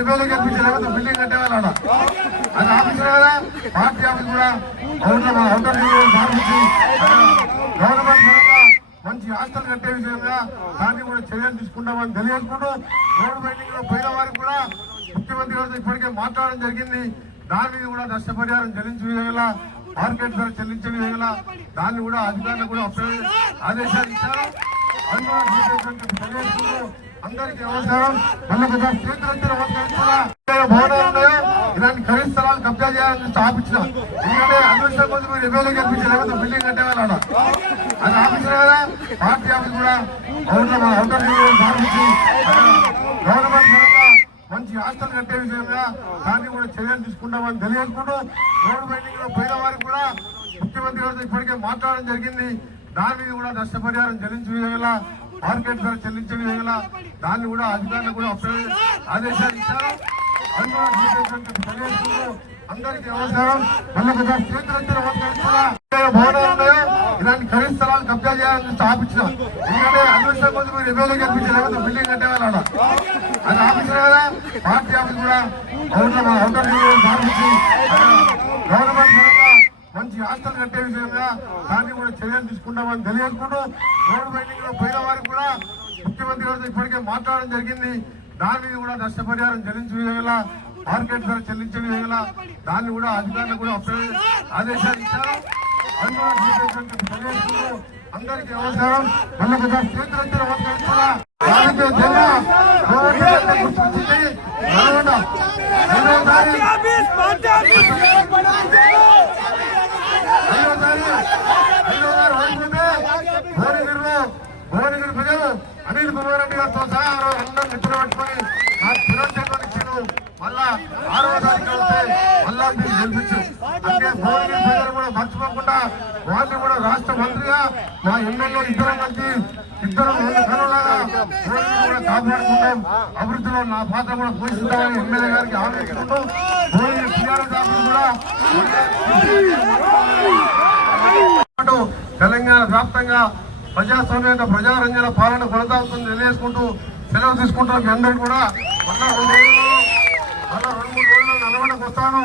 MLA గెలిపించి లేకపోతే building కట్టేవాళ్ళు అది ఆఫీస్ కదా పార్టీ ఆఫీస్ కూడా గవర్నమెంట్ పరంగా మంచి హాస్టల్ కట్టే విషయంగా దాన్ని కూడా చర్యలు తీసుకుంటామని తెలియజేసుకుంటూ రోడ్డు బైండింగ్ లో పోయిన వారికి కూడా ముఖ్యమంత్రి గారితో ఇప్పటికే మాట్లాడడం జరిగింది. దాని మీద కూడా నష్టపరిహారం చెల్లించే విధంగా మార్కెట్ ధర చెల్లించే విధంగా దాన్ని కూడా అధికారులు కూడా ఆదేశాలు ఇచ్చారు. అందరికీ నమస్కారం. భవనాలు ఉన్నాయో ఇలాంటి ఖరీదు స్థలాలు కబ్జా చేయాలని స్థాపించిన ఎందుకంటే అదృష్టం కోసం మీరు ఎమ్మెల్యే గెలిపించి లేకపోతే బిల్డింగ్ కట్టేవాళ్ళు అది ఆఫీస్ కదా పార్టీ ఆఫీస్ కూడా గవర్నమెంట్ పరంగా మంచి హాస్టల్ కట్టే విషయంగా దాన్ని కూడా చర్యలు తీసుకుంటామని తెలియజేసుకుంటూ రోడ్డు బైండింగ్ లో పోయిన వారికి కూడా ముఖ్యమంత్రి గారితో ఇప్పటికే మాట్లాడడం జరిగింది. దాని మీద కూడా నష్టపరిహారం చెల్లించే విధంగా మార్కెట్ ధర చెల్లించే విధంగా దాన్ని కూడా అధికారులు కూడా ఆదేశాలు ఇచ్చారు. అందరికీ నమస్కారం. భవనాలు ఉన్నాయో ఇలాంటి ఖరీదు స్థలాలు కబ్జా చేయాలని స్థాపించిన ఎందుకంటే అదృష్టం కోసం మీరు ఎమ్మెల్యే గెలిపించి లేకపోతే బిల్డింగ్ కట్టేవాళ్ళు అది ఆఫీస్ కదా పార్టీ ఆఫీస్ కూడా గవర్నమెంట్ పరంగా మంచి హాస్టల్ కట్టే విషయంగా దాన్ని కూడా చర్యలు తీసుకుంటామని తెలియజేసుకుంటూ రోడ్డు బైండింగ్ లో పోయిన వారికి కూడా ముఖ్యమంత్రి గారితో ఇప్పటికే మాట్లాడడం జరిగింది. దాని మీద కూడా నష్టపరిహారం చెల్లించే విధంగా మార్కెట్ ధర చెల్లించే విధంగా దాన్ని కూడా అధికారులు కూడా ఆదేశాలు ఇచ్చారు. అందరికీ నమస్కారం. భువనగిరి ప్రజలు అనిల్ కుమార్ రెడ్డి గారితో సహా అందరూ మిత్రులు పట్టుకొని నాకు పునర్జన్మని ఇచ్చారు. మళ్ళా 6వ తారీఖు మళ్ళా మీరు గెలిపించు అంటే భువనగిరి ప్రజలు కూడా మర్చిపోకుండా వాళ్ళు కూడా రాష్ట్ర మంత్రిగా మా ఎమ్మెల్యే ఇద్దరం కలిసి ఇద్దరు కనులాగా కూడా కాపాడుకుంటాం. అభివృద్ధిలో నా పాత్ర కూడా పోషిస్తామని ఎమ్మెల్యే గారికి ఆలోచించుకుంటూ భువనగిరి టీఆర్ఎస్ కూడా తెలంగాణ వ్యాప్తంగా ప్రజాస్వామ్యంగా ప్రజారంజన పాలన కొనసాగుతుంది తెలియజేసుకుంటూ సెలవు తీసుకుంటాం. మీ అందరికీ కూడా మళ్ళా 2-3 రోజులు నల్గొండకు వస్తాను.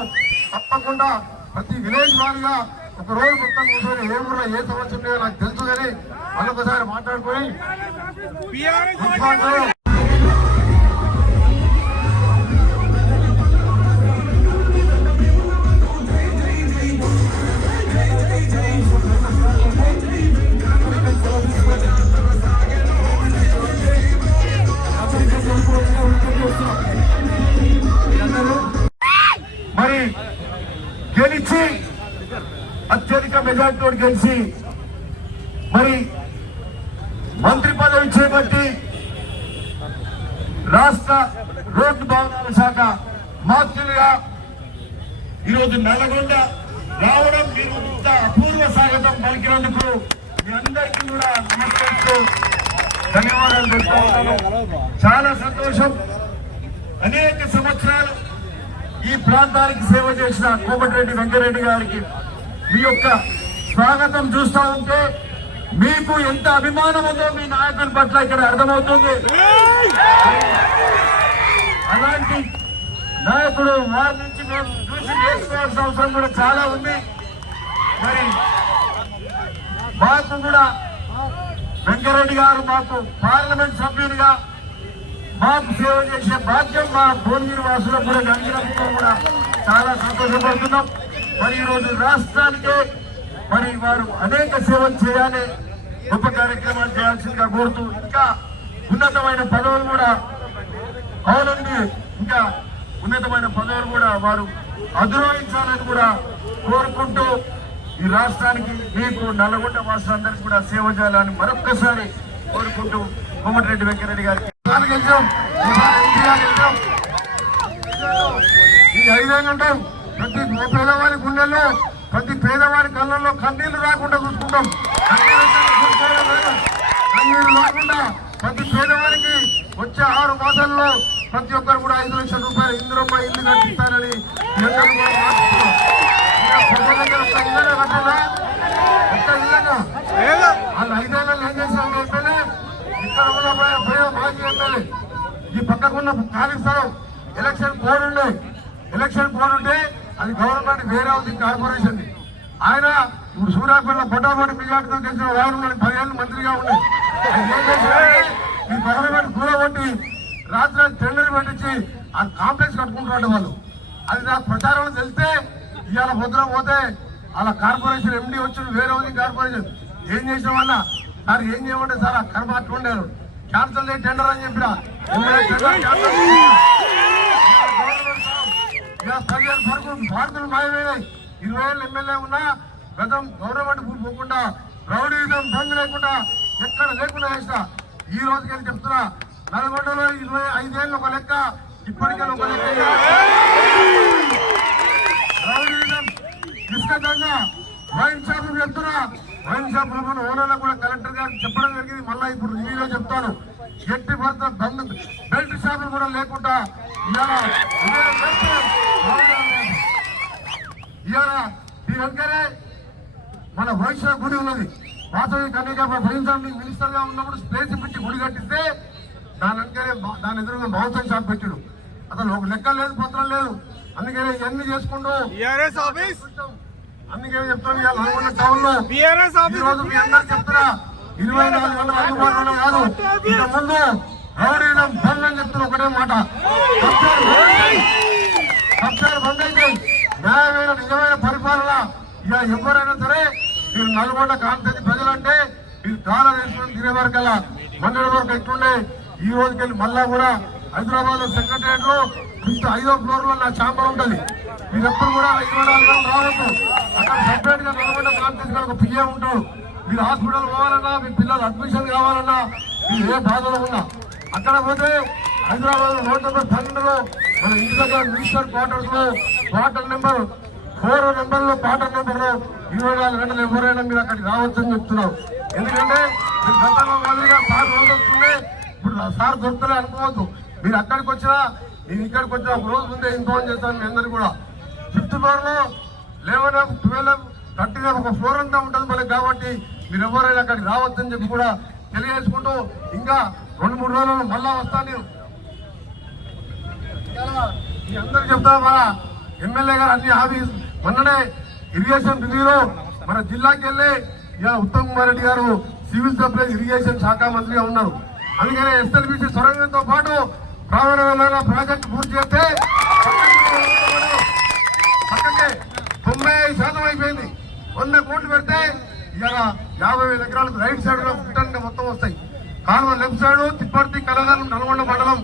తప్పకుండా ప్రతి విలేజ్ వారిగా ఒక రోజు మొత్తం కూర్చొని ఏ ఊళ్ళో ఏ సమస్య ఉన్నాయో నాకు తెలుసు కానీ మళ్ళొకసారి మాట్లాడుకొని మరి గెలిచి అత్యధిక మెజార్టీతో గెలిచి మరి మంత్రి పదవి చేపట్టి రాష్ట్ర రోడ్డు భవనాల శాఖ మంత్రులుగా ఈరోజు నల్గొండ రావడం మీరు ఇంత అపూర్వ స్వాగతం పలికినందుకు మీ అందరికీ కూడా నమస్కరిస్తూ ధన్యవాదాలు తెలుపుతున్నాను. చాలా సంతోషం. అనేక సంవత్సరాలు ఈ ప్రాంతానికి సేవ చేసిన కోమటిరెడ్డి వెంకరెడ్డి గారికి మీ యొక్క స్వాగతం చూస్తూ ఉంటే మీకు ఎంత అభిమానం ఉందో మీ నాయకుల పట్ల ఇక్కడ అర్థమవుతుంది. అలాంటి నాయకుడు వారి నుంచి మేము చూసి నేర్చుకోవాల్సిన అవసరం కూడా చాలా ఉంది. మరి మాకు కూడా వెంకరెడ్డి గారు మాకు పార్లమెంట్ సభ్యునిగా మాకు సేవ చేసే భాగ్యం మా భువనగిరి వాసులకు కూడా కలిగినందుకు కూడా చాలా సంతోషపడుతున్నాం. మరి ఈరోజు రాష్ట్రానికే మరి వారు అనేక సేవలు చేయాలి, గొప్ప కార్యక్రమాలు చేయాల్సిందిగా కోరుతూ ఇంకా ఉన్నతమైన పదవులు కూడా అవలంబి ఇంకా ఉన్నతమైన పదవులు కూడా వారు అధిరోహించాలని కూడా కోరుకుంటూ ఈ రాష్ట్రానికి మీకు నల్గొండ వాసులందరికీ కూడా సేవ చేయాలని మరొక్కసారి కోరుకుంటూ కోమటిరెడ్డి వెంకరెడ్డి గారికి ఈ 5 ఏళ్ళు ఉంటాం. ప్రతి పేదవారి గుండెల్లో ప్రతి పేదవారి కళ్ళల్లో కన్నీళ్లు రాకుండా చూసుకుంటాం. కన్నీళ్లు రాకుండా ప్రతి పేదవారికి వచ్చే 6 మాసాల్లో ప్రతి ఒక్కరు కూడా 5 లక్షల రూపాయలు ఇందులో ఇల్లు కట్టిస్తారని వాళ్ళు 5 ఏళ్ళలో ఏం చేశారు ఎమ్మెల్యే ఇక్కడ ఉన్న మాజీ ఎమ్మెల్యే ఈ పక్కకున్న ఖాళీ స్థలం ఎలక్షన్ బోర్డు ఉంటే అది గవర్నమెంట్ వేరే ఉంది, కార్పొరేషన్. ఆయన ఇప్పుడు సూర్యాపేట పొటాపొటి మెజార్టీతో గెలిచిన వారు 10 ఏళ్ళు మంత్రిగా ఉన్నాయి. ఈ గవర్నమెంట్ కూడబట్టి రాత్రి టెండర్ పెట్టించి ఆ కాంప్లెక్స్ కట్టుకుంటున్నాడు వాళ్ళు. అది నాకు ప్రచారంలో తెలిస్తే ఇవాళ పొద్దున పోతే అలా కార్పొరేషన్ ఎండి వచ్చి వేరే ఉంది కార్పొరేషన్ ఏం చేసిన వల్ల సార్ ఏం చేయమంటే సార్ ఆ కర్మ అట్లుండారు క్యాన్సల్ చేయ టెండర్ అని చెప్పిన 15 భారతులు మాయమైనాయి. 20 ఏళ్ళు ఎమ్మెల్యే ఉన్నా గతం గవర్నమెంట్ పోకుండా రౌడీజం బంద్ లేకుండా ఎక్కడ లేకుండా చేసిన ఈ రోజుకెళ్ళి చెప్తున్నా నల్గొండలో 25 ఏళ్ళు ఒక లెక్క, ఇప్పటికే ఒక లెక్క. రౌడీజం ఇసుకదంగా వైన్ షాపులు చెప్తున్నా, వైన్ షాపుల ఓనర్లకు కూడా కలెక్టర్ గారు చెప్పడం జరిగింది. మళ్ళా ఇప్పుడు రివ్యూలో చెప్తాను, ఎట్టి భర్త బెల్ట్ షాపులు కూడా లేకుండా ఇవాళ ఈ వెంకనే మన వైశ్వ గుడి ఉన్నది. వాసవి కన్యక భరించండి మినిస్టర్ గా ఉన్నప్పుడు స్పేస్ పెట్టి గుడి కట్టిస్తే దాని వెంకనే దాని ఎదురుగా మౌతం షాప్ పెట్టాడు. అసలు ఒక లెక్క లేదు, పత్రం లేదు. అందుకనే ఇవన్నీ చేసుకుంటూ అందుకే చెప్తాను ఇవాళ నల్గొండ టౌన్ లో ఈ రోజు మీ అందరు చెప్తున్నా 24 గంటల అందుబాటులో కాదు, ఇంత ముందు రౌడీజం బంద్ అని చెప్తున్నా. ఒకటే మాట, కబ్జాలు బంద్ అయితే న్యాయమైన నిజమైన పరిపాలన. ఇక ఎవరైనా సరే మీరు నల్గొండ కాంతి ప్రజలంటే మీరు కాలం వేసుకుని తినే వరకల్లా మండలి వరకు ఎట్లుండే ఈ రోజుకెళ్ళి మళ్ళా కూడా హైదరాబాద్ లో సెక్రటరియట్ లో 5వ ఫ్లోర్ లో నా ఛాంబర్ ఉంటుంది. మీరు ఎప్పుడు కూడా 24 గంటలు రావద్దు. అక్కడ సెపరేట్ గా నల్గొండ కాంతి ఒక పిఏ ఉంటాడు. మీరు హాస్పిటల్ పోవాలన్నా, మీ పిల్లలు అడ్మిషన్ కావాలన్నా, మీరు ఏ బాధలో ఉన్నా అక్కడ పోతే హైదరాబాద్ రోడ్ నెంబర్ 12లో మన ఇంటి దగ్గర మినిస్టర్ క్వార్టర్స్ లో క్వార్టర్ నెంబర్ 4 నెంబర్ లో క్వార్టర్ నెంబర్ లో 24 గంటలు ఎవరైనా మీరు అక్కడికి రావచ్చు అని చెప్తున్నాం. ఎందుకంటే మీరు గతంలో మాదిరిగా సార్ రోజు వస్తుండే ఇప్పుడు సార్ దొరుకుతలే అనుకోవద్దు. మీరు అక్కడికి వచ్చినా నేను ఇక్కడికి వచ్చిన ఒక రోజు ముందే ఇన్ఫార్మ్ చేస్తాను మీ అందరు కూడా. 5th ఫ్లోర్ లో 11, 12, 30 ఒక ఫ్లోర్ అంతా ఉంటుంది మనకి. కాబట్టి మీరు ఎవరైనా అక్కడికి రావచ్చని చెప్పి కూడా తెలియజేసుకుంటూ ఇంకా 2-3 రోజుల్లో మళ్ళా వస్తాను. మీ అందరూ చెప్తా మన ఎమ్మెల్యే గారు అన్ని ఆఫీస్ మొన్ననే ఇరిగేషన్ రివ్యూలో మన జిల్లాకి వెళ్ళి ఇలా ఉత్తమ్ కుమార్ రెడ్డి గారు సివిల్ సప్లైస్ ఇరిగేషన్ శాఖ మంత్రిగా ఉన్నారు. అందుకనే ఎస్ఎల్బిసి సొరంగంతో పాటు ప్రావీణ్యమైన ప్రాజెక్టు పూర్తి చేస్తే పక్కనే 95% అయిపోయింది. 100 కోట్లు పెడితే ఇలా 50,000 ఎకరాలకు రైట్ సైడ్ లో మొత్తం వస్తాయి. కాలువ లెఫ్ట్ సైడ్ తిప్పర్తి కలగాలం నల్గొండ మండలం